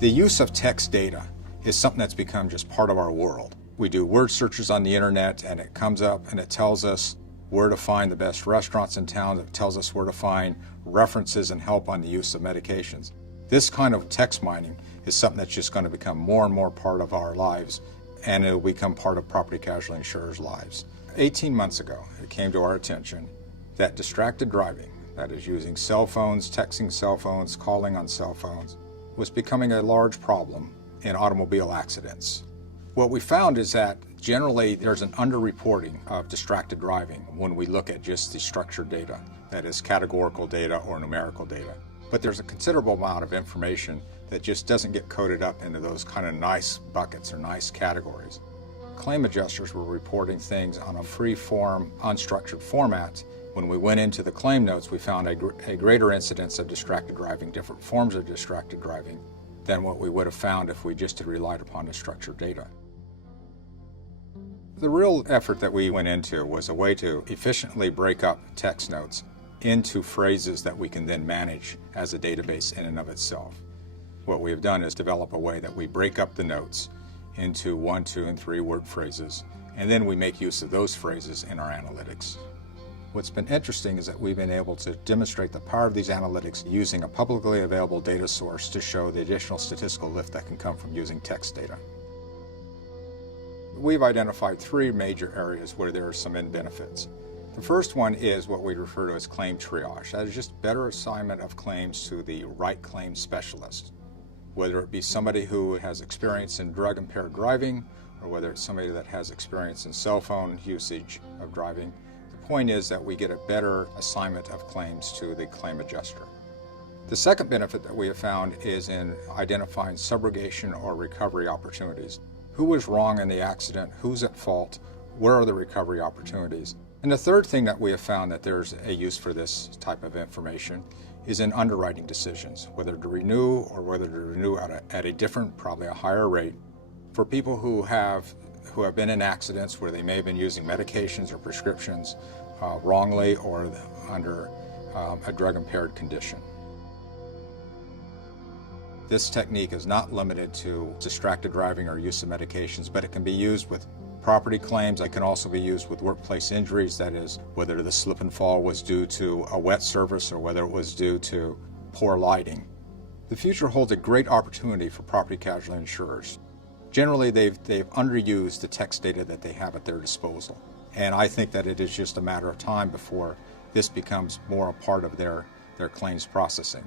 The use of text data is something that's become just part of our world. We do word searches on the internet and it comes up and it tells us where to find the best restaurants in town. It tells us where to find references and help on the use of medications. This kind of text mining is something that's just going to become more and more part of our lives, and it will become part of property casualty insurers' lives. 18 months ago, it came to our attention that distracted driving, that is using cell phones, texting cell phones, calling on cell phones, was becoming a large problem in automobile accidents. What we found is that generally there's an underreporting of distracted driving when we look at just the structured data, that is categorical data or numerical data. But there's a considerable amount of information that just doesn't get coded up into those kind of nice buckets or nice categories. Claim adjusters were reporting things on a free-form, unstructured format. When we went into the claim notes, we found a greater incidence of distracted driving, different forms of distracted driving, than what we would have found if we just had relied upon the structured data. The real effort that we went into was a way to efficiently break up text notes into phrases that we can then manage as a database in and of itself. What we have done is develop a way that we break up the notes into 1, 2, and 3 word phrases, and then we make use of those phrases in our analytics. What's been interesting is that we've been able to demonstrate the power of these analytics using a publicly available data source to show the additional statistical lift that can come from using text data. We've identified 3 major areas where there are some end benefits. The first one is what we refer to as claim triage. That is just better assignment of claims to the right claim specialist, whether it be somebody who has experience in drug-impaired driving or whether it's somebody that has experience in cell phone usage of driving. The point is that we get a better assignment of claims to the claim adjuster. The second benefit that we have found is in identifying subrogation or recovery opportunities. Who was wrong in the accident? Who's at fault? Where are the recovery opportunities? And the third thing that we have found that there's a use for this type of information is in underwriting decisions, whether to renew or whether to renew at a different, probably a higher rate. For people who have been in accidents where they may have been using medications or prescriptions wrongly or under a drug-impaired condition. This technique is not limited to distracted driving or use of medications, but it can be used with property claims. It can also be used with workplace injuries, that is, whether the slip and fall was due to a wet surface or whether it was due to poor lighting. The future holds a great opportunity for property casualty insurers. Generally, they've underused the text data that they have at their disposal. And I think that it is just a matter of time before this becomes more a part of their claims processing.